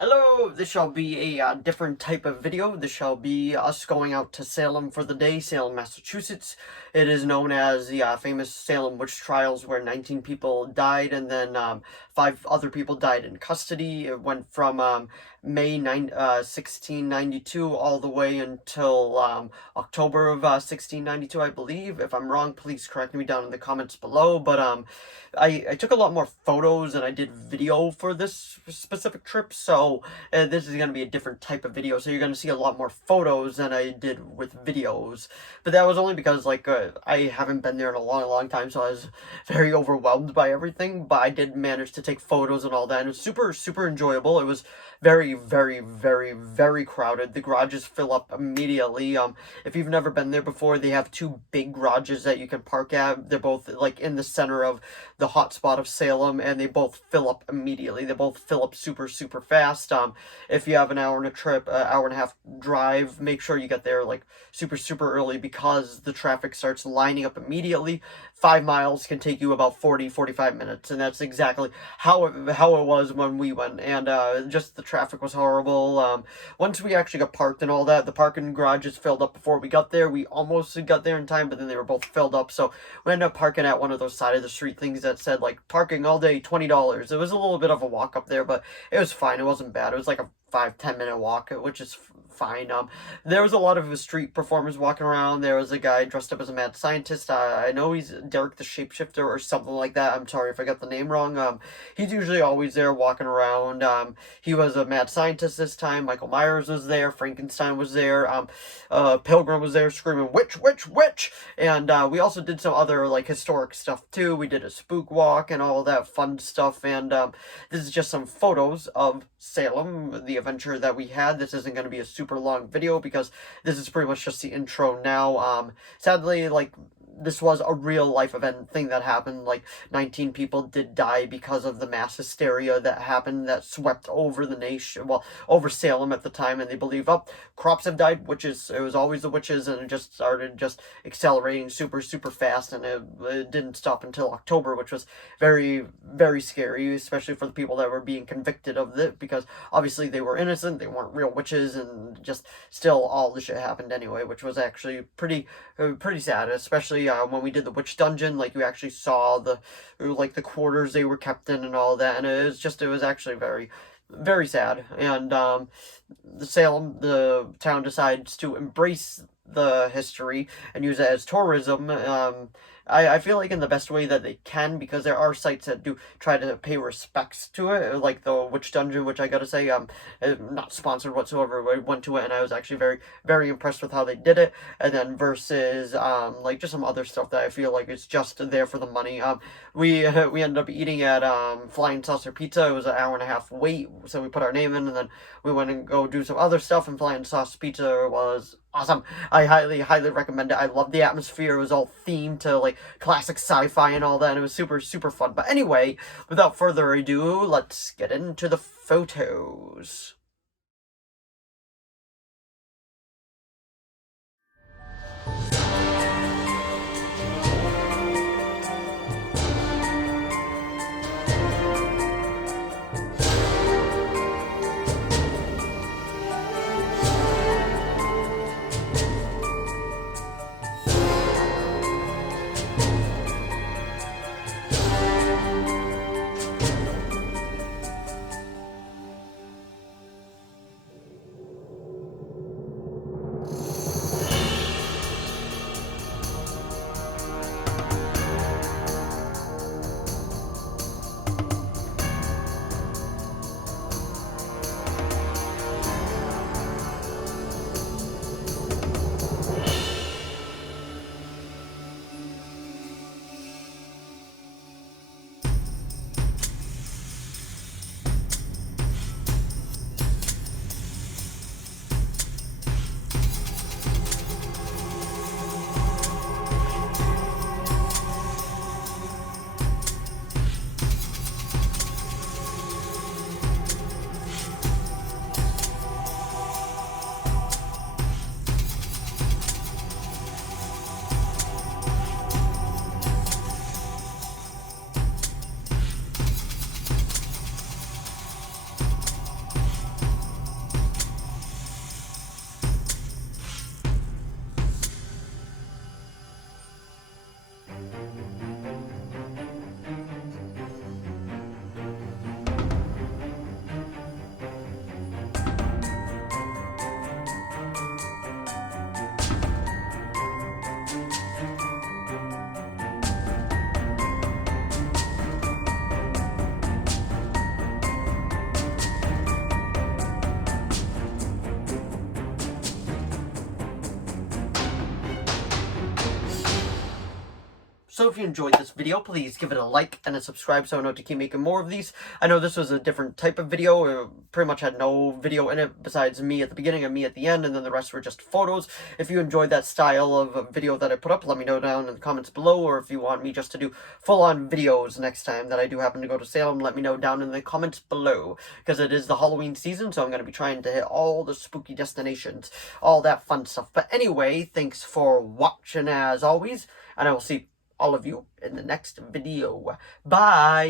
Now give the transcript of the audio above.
Hello, this shall be a different type of video. This shall be us going out to Salem for the day, Salem, Massachusetts. It is known as the famous Salem witch trials where 19 people died and then 5 other people died in custody. It went from May 1692 all the way until October of 1692, I believe. If I'm wrong, please correct me down in the comments below. But I took a lot more photos than I did video for this specific trip, so this is going to be a different type of video, so you're going to see a lot more photos than I did with videos. But that was only because, I haven't been there in a long time, so I was very overwhelmed by everything, but I did manage to take photos and all that, and it was super enjoyable. It was very crowded. The garages fill up immediately. If you've never been there before, they have two big garages that you can park at. They're both like in the center of the hotspot of Salem, and they both fill up immediately. They both fill up super fast. If you have an hour and a trip, hour and a half drive, make sure you get there like super early because the traffic starts lining up immediately. 5 miles can take you about 45 minutes, and that's exactly how it was when we went. And just the traffic was horrible. Once we actually got parked and all that, the parking garages filled up before we got there. We almost got there in time, but then they were both filled up, so we ended up parking at one of those side of the street things that said like parking all day, $20. It was a little bit of a walk up there, but it was fine. It wasn't bad. It was like a 5-10 minute walk, which is fine. There was a lot of street performers walking around. There was a guy dressed up as a mad scientist. I know he's Derek the Shapeshifter or something like that. I'm sorry if I got the name wrong. He's usually always there walking around. He was a mad scientist this time. Michael Myers was there. Frankenstein was there. Pilgrim was there screaming witch, and we also did some other like historic stuff too. We did a spook walk and all that fun stuff, and this is just some photos of Salem, the adventure that we had. This isn't going to be a super long video because this is pretty much just the intro now. Sadly, like, this was a real life event thing that happened. Like 19 people did die because of the mass hysteria that happened that swept over the nation, well, over Salem at the time, and they believe, oh, crops have died, witches. It was always the witches, and it just started just accelerating super fast, and it didn't stop until October, which was very scary, especially for the people that were being convicted of it, because obviously they were innocent, they weren't real witches, and just still all the shit happened anyway, which was actually pretty sad, especially when we did the witch dungeon. Like, you actually saw the quarters they were kept in and all that, and it was actually very sad. And the town decides to embrace the history and use it as tourism. I feel like in the best way that they can, because there are sites that do try to pay respects to it, like the Witch Dungeon, which I gotta say, not sponsored whatsoever. I went to it and I was actually very impressed with how they did it. And then versus like just some other stuff that I feel like it's just there for the money. We ended up eating at Flying Saucer Pizza. It was an hour and a half wait, so we put our name in, and then we went and go do some other stuff. And Flying Saucer Pizza was awesome. I highly recommend it. I love the atmosphere. It was all themed to like classic sci-fi and all that, and it was super fun. But anyway, without further ado, let's get into the photos. So if you enjoyed this video, please give it a like and a subscribe so I know to keep making more of these. I know this was a different type of video. It pretty much had no video in it besides me at the beginning and me at the end, and then the rest were just photos. If you enjoyed that style of video that I put up, let me know down in the comments below, or if you want me just to do full-on videos next time that I do happen to go to Salem, let me know down in the comments below, because it is the Halloween season, so I'm going to be trying to hit all the spooky destinations, all that fun stuff. But anyway, thanks for watching as always, and I will see all of you in the next video. Bye!